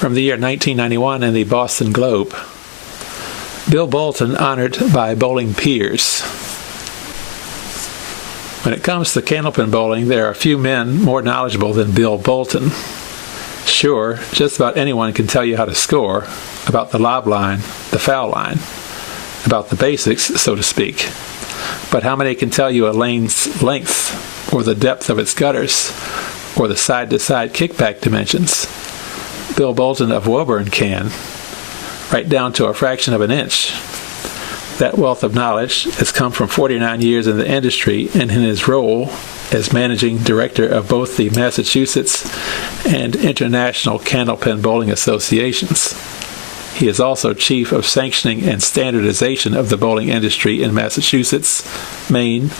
From the year 1991 in the Boston Globe. Bill Bolton honored by bowling peers. When it comes to candlepin bowling, there are few men more knowledgeable than Bill Bolton. Sure, just about anyone can tell you how to score, about the lob line, the foul line, about the basics, so to speak. But how many can tell you a lane's length, or the depth of its gutters, or the side-to-side kickback dimensions? Bill Bolton of Woburn can, right down to a fraction of an inch. That wealth of knowledge has come from 49 years in the industry and in his role as managing director of both the Massachusetts and International Candlepin Bowling Associations. He is also chief of sanctioning and standardization of the bowling industry in Massachusetts, Maine,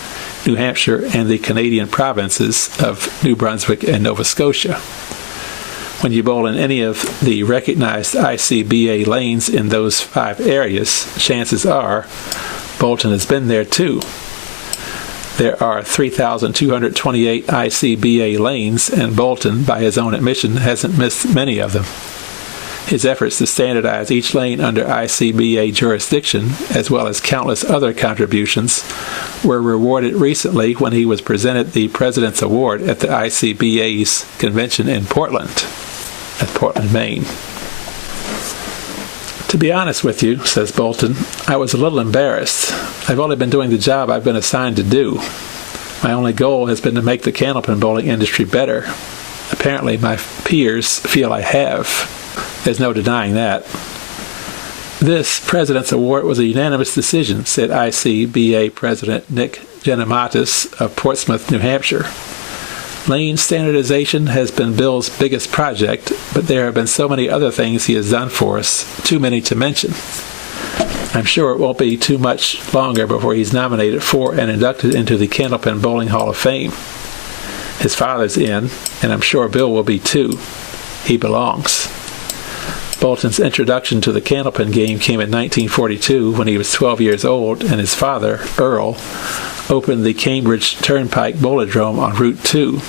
New Hampshire, and the Canadian provinces of New Brunswick and Nova Scotia. When you bowl in any of the recognized ICBA lanes in those 5 areas, chances are Bolton has been there too. There are 3,228 ICBA lanes, and Bolton, by his own admission, hasn't missed many of them. His efforts to standardize each lane under ICBA jurisdiction, as well as countless other contributions, were rewarded recently when he was presented the President's Award at the ICBA's convention in Portland, Maine. To be honest with you, says Bolton, I was a little embarrassed. I've only been doing the job I've been assigned to do. My only goal has been to make the candlepin bowling industry better. Apparently my peers feel I have. There's no denying that. This President's Award was a unanimous decision, said ICBA President Nick Genomatis of Portsmouth, New Hampshire. Lane standardization has been Bill's biggest project, but there have been so many other things he has done for us, too many to mention. I'm sure it won't be too much longer before he's nominated for and inducted into the Candlepin Bowling Hall of Fame. His father's in, and I'm sure Bill will be too. He belongs. Bolton's introduction to the candlepin game came in 1942 when he was 12 years old, and his father, Earl, opened the Cambridge Turnpike Bowlodrome on Route 2.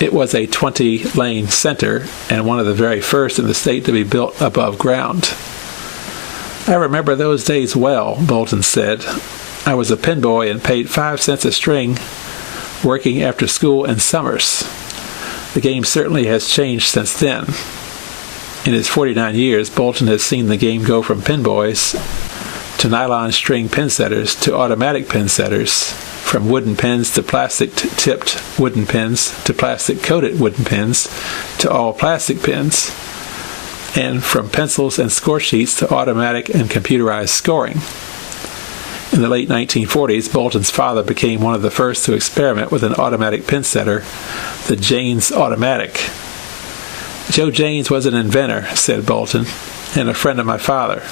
It was a 20-lane center and one of the very first in the state to be built above ground. I remember those days well, Bolton said. I was a pin boy and paid 5 cents a string working after school in summers. The game certainly has changed since then. In his 49 years, Bolton has seen the game go from pin boys to nylon string pin setters to automatic pin setters, from wooden pins to plastic-tipped wooden pins to plastic-coated wooden pins to all plastic pins, and from pencils and score sheets to automatic and computerized scoring. In the late 1940s, Bolton's father became one of the first to experiment with an automatic pin setter, the Janes Automatic. Joe Janes was an inventor, said Bolton, and a friend of my father.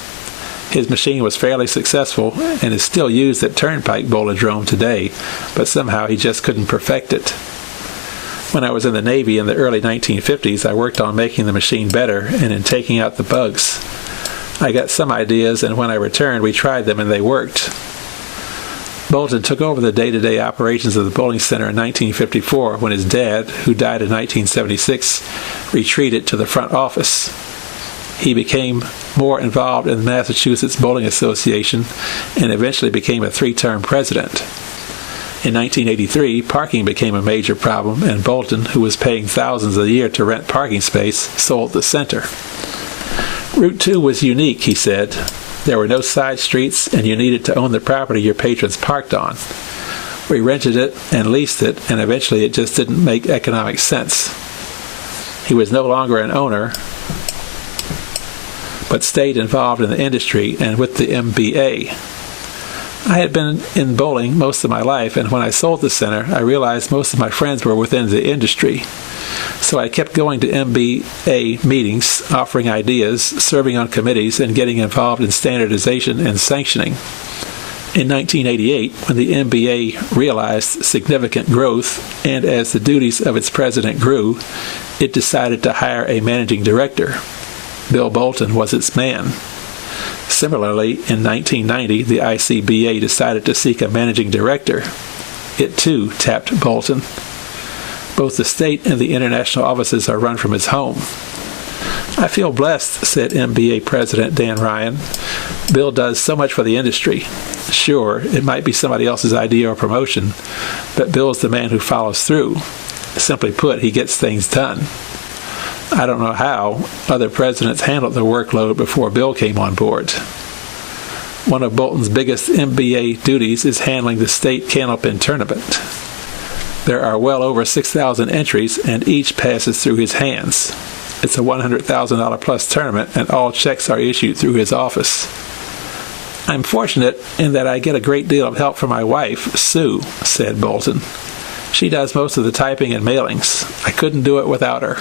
His machine was fairly successful and is still used at Turnpike Bowlodrome today, but somehow he just couldn't perfect it. When I was in the Navy in the early 1950s, I worked on making the machine better and in taking out the bugs. I got some ideas, and when I returned, we tried them and they worked. Bolton took over the day-to-day operations of the bowling center in 1954 when his dad, who died in 1976, retreated to the front office. He became more involved in the Massachusetts Bowling Association and eventually became a 3-term president. In 1983, parking became a major problem, and Bolton, who was paying thousands a year to rent parking space, sold the center. Route 2 was unique, he said. There were no side streets, and you needed to own the property your patrons parked on. We rented it and leased it, and eventually it just didn't make economic sense. He was no longer an owner, but stayed involved in the industry and with the MBA. I had been in bowling most of my life, and when I sold the center, I realized most of my friends were within the industry. So I kept going to MBA meetings, offering ideas, serving on committees, and getting involved in standardization and sanctioning. In 1988, when the MBA realized significant growth, and as the duties of its president grew, it decided to hire a managing director. Bill Bolton was its man. Similarly, in 1990, the ICBA decided to seek a managing director. It too tapped Bolton. Both the state and the international offices are run from his home. I feel blessed, said MBA President Dan Ryan. Bill does so much for the industry. Sure, it might be somebody else's idea or promotion, but Bill's the man who follows through. Simply put, he gets things done. I don't know how other presidents handled the workload before Bill came on board. One of Bolton's biggest MBA duties is handling the state candlepin tournament. There are well over 6,000 entries, and each passes through his hands. It's a $100,000 plus tournament, and all checks are issued through his office. I'm fortunate in that I get a great deal of help from my wife, Sue, said Bolton. She does most of the typing and mailings. I couldn't do it without her.